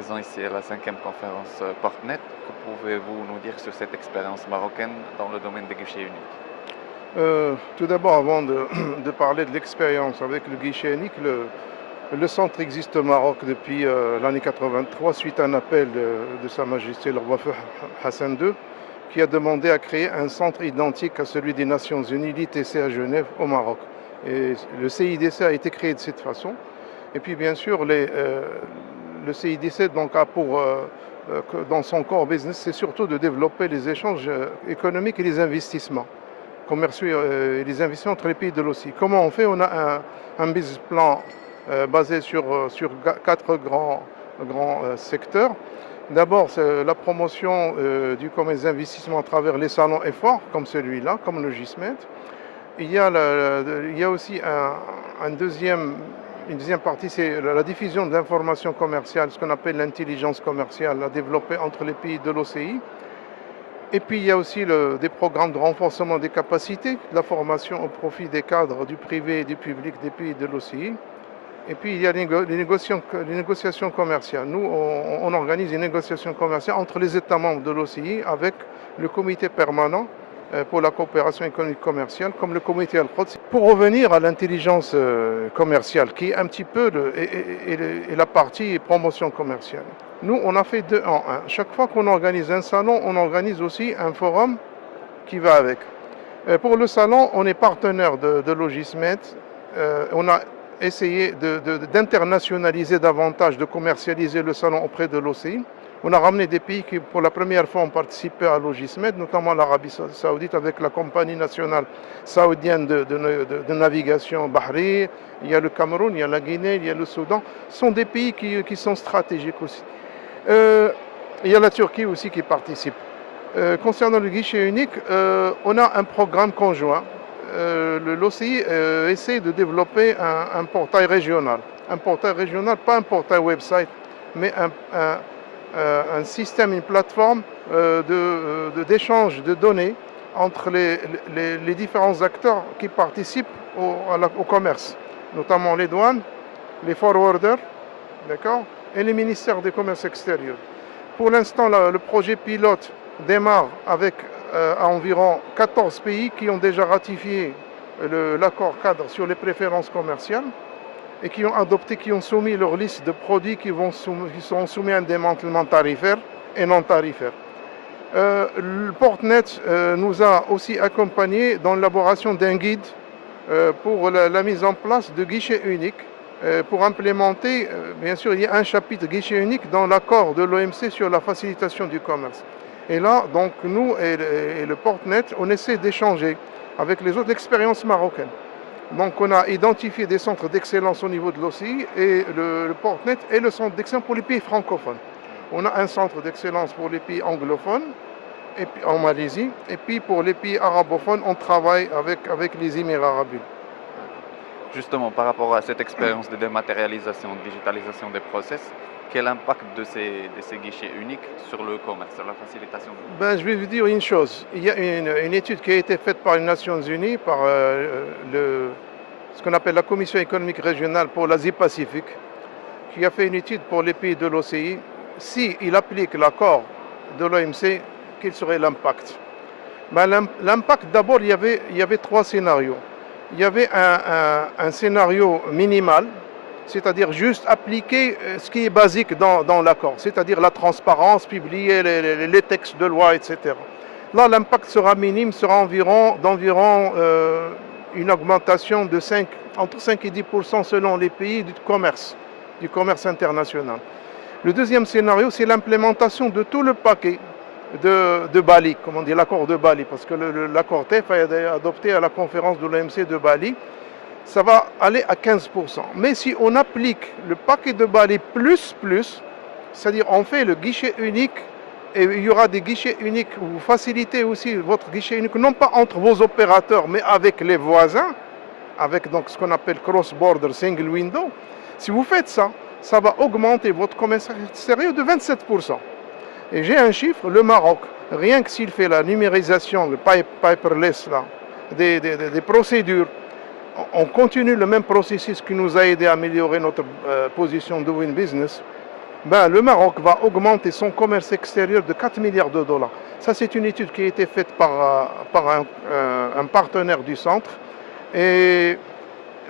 présent ici à la cinquième conférence Portnet. Que pouvez-vous nous dire sur cette expérience marocaine dans le domaine des guichets uniques? Tout d'abord, avant de, de parler de l'expérience avec le guichet unique, le centre existe au Maroc depuis l'année 83 suite à un appel de Sa Majesté le roi Hassan II qui a demandé à créer un centre identique à celui des Nations Unies, l'ITC à Genève, au Maroc. Et le CIDC a été créé de cette façon. Et puis bien sûr, le CIDC donc, a dans son core business, c'est surtout de développer les échanges économiques et les investissements commerciaux et les investissements entre les pays de l'OCI. Comment on fait? On a un business plan basé sur quatre grands secteurs. D'abord, c'est la promotion du commerce d'investissement à travers les salons efforts, comme celui-là, comme le GISMED. Il y a aussi une deuxième partie, c'est la diffusion de l'information commerciale, ce qu'on appelle l'intelligence commerciale, à développer entre les pays de l'OCI. Et puis il y a aussi des programmes de renforcement des capacités, de la formation au profit des cadres du privé et du public des pays de l'OCI. Et puis il y a les négociations commerciales. Nous, on organise les négociations commerciales entre les États membres de l'OCI avec le comité permanent pour la coopération économique commerciale, comme le comité Al-Quds. Pour revenir à l'intelligence commerciale, qui est un petit peu la partie promotion commerciale. Nous, on a fait deux en un. Chaque fois qu'on organise un salon, on organise aussi un forum qui va avec. Pour le salon, on est partenaire de Logismed. On a essayé d'internationaliser davantage, de commercialiser le salon auprès de l'OCI. On a ramené des pays qui, pour la première fois, ont participé à Logismed, notamment l'Arabie Saoudite avec la compagnie nationale saoudienne de navigation Bahri. Il y a le Cameroun, il y a la Guinée, il y a le Soudan. Ce sont des pays qui sont stratégiques aussi. Il y a la Turquie aussi qui participe. Concernant le guichet unique, on a un programme conjoint. L'OCI essaie de développer un portail régional. Un portail régional, pas un portail website, mais un système, une plateforme d'échange de données entre les différents acteurs qui participent au commerce, notamment les douanes, les forwarders, d'accord, et les ministères des commerces extérieurs. Pour l'instant, le projet pilote démarre avec environ 14 pays qui ont déjà ratifié l'accord cadre sur les préférences commerciales et qui ont soumis leur liste de produits qui sont soumis à un démantèlement tarifaire et non tarifaire. Le Portnet nous a aussi accompagnés dans l'élaboration d'un guide pour la mise en place de guichets uniques. Pour implémenter, bien sûr, il y a un chapitre guichet unique dans l'accord de l'OMC sur la facilitation du commerce. Et là, donc, nous et le Portnet, on essaie d'échanger avec les autres l'expérience marocaine. Donc, on a identifié des centres d'excellence au niveau de l'OCI et le Portnet est le centre d'excellence pour les pays francophones. On a un centre d'excellence pour les pays anglophones et puis, en Malaisie, et puis pour les pays arabophones, on travaille avec les Émirats arabes unis. Justement, par rapport à cette expérience de dématérialisation, de digitalisation des process, quel impact de ces guichets uniques sur le commerce, sur la facilitation? Je vais vous dire une chose. Il y a une étude qui a été faite par les Nations Unies, par ce qu'on appelle la Commission économique régionale pour l'Asie-Pacifique, qui a fait une étude pour les pays de l'OCI. S'ils appliquent l'accord de l'OMC, quel serait l'impact? L'impact, d'abord, il y avait trois scénarios. Il y avait un scénario minimal, c'est-à-dire juste appliquer ce qui est basique dans l'accord, c'est-à-dire la transparence, publier les textes de loi, etc. Là, l'impact sera minime, sera d'environ une augmentation de entre 5 et 10% selon les pays du commerce international. Le deuxième scénario, c'est l'implémentation de tout le paquet de Bali, comme on dit, l'accord de Bali, parce que l'accord TEF a été adopté à la conférence de l'OMC de Bali. Ça va aller à 15%. Mais si on applique le paquet de Bali plus, c'est-à-dire on fait le guichet unique, et il y aura des guichets uniques, vous facilitez aussi votre guichet unique, non pas entre vos opérateurs, mais avec les voisins, avec donc ce qu'on appelle cross-border single window. Si vous faites ça, ça va augmenter votre commerce extérieur de 27%. Et j'ai un chiffre, le Maroc, rien que s'il fait la numérisation, le paperless, là, des procédures, on continue le même processus qui nous a aidé à améliorer notre position de Doing Business. Ben, le Maroc va augmenter son commerce extérieur de 4 milliards de dollars. Ça, c'est une étude qui a été faite par un partenaire du centre. Et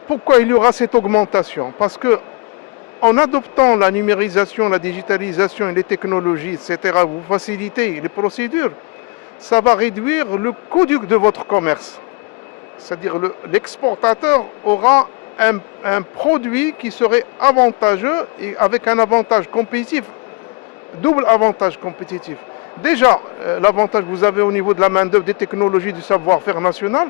pourquoi il y aura cette augmentation? Parce que en adoptant la numérisation, la digitalisation et les technologies, etc., vous facilitez les procédures, ça va réduire le coût de votre commerce. C'est-à-dire l'exportateur aura un produit qui serait avantageux et avec un avantage compétitif, double avantage compétitif. Déjà, l'avantage que vous avez au niveau de la main-d'œuvre, des technologies, du savoir-faire national,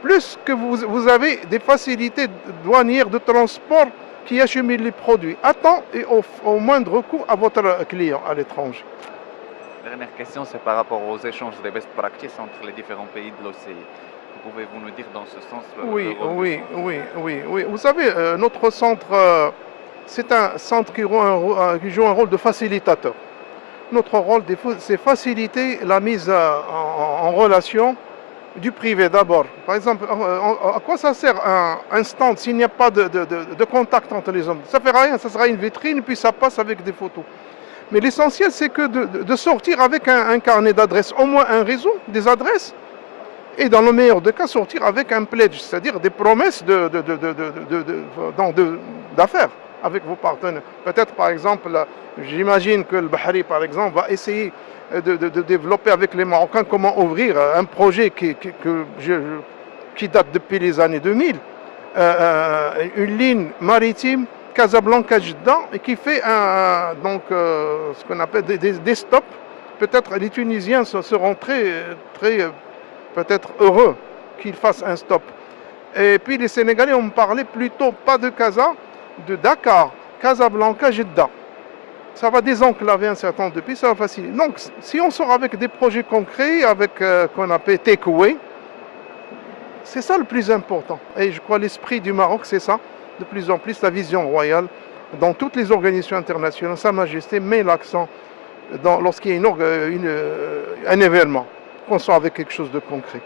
plus que vous avez des facilités douanières de transport qui acheminent les produits à temps et au moindre coût à votre client à l'étranger. Dernière question, c'est par rapport aux échanges des best practices entre les différents pays de l'OCI. Pouvez-vous nous dire dans ce sens le Oui, rôle du oui, centre? oui, oui, oui. Vous savez, notre centre, c'est un centre qui joue un rôle de facilitateur. Notre rôle, c'est faciliter la mise en relation du privé d'abord. Par exemple, à quoi ça sert un stand s'il n'y a pas de contact entre les hommes? Ça ne fait rien, ça sera une vitrine, puis ça passe avec des photos. Mais l'essentiel, c'est que de sortir avec un carnet d'adresses, au moins un réseau des adresses, et dans le meilleur des cas, sortir avec un pledge, c'est-à-dire des promesses d'affaires avec vos partenaires. Peut-être, par exemple, j'imagine que le Bahri, par exemple, va essayer de développer avec les Marocains comment ouvrir un projet qui date depuis les années 2000, une ligne maritime Casablanca-Jeddah et qui fait ce qu'on appelle des stops. Peut-être les Tunisiens seront très peut-être heureux qu'ils fassent un stop. Et puis les Sénégalais ont parlé plutôt pas de Casa, de Dakar, Casablanca, Jeddah. Ça va désenclaver un certain nombre de pays, ça va faciliter. Donc si on sort avec des projets concrets, avec qu'on appelle takeaway, c'est ça le plus important. Et je crois l'esprit du Maroc, c'est ça. De plus en plus, la vision royale, dans toutes les organisations internationales, Sa Majesté met l'accent lorsqu'il y a un événement, qu'on soit avec quelque chose de concret.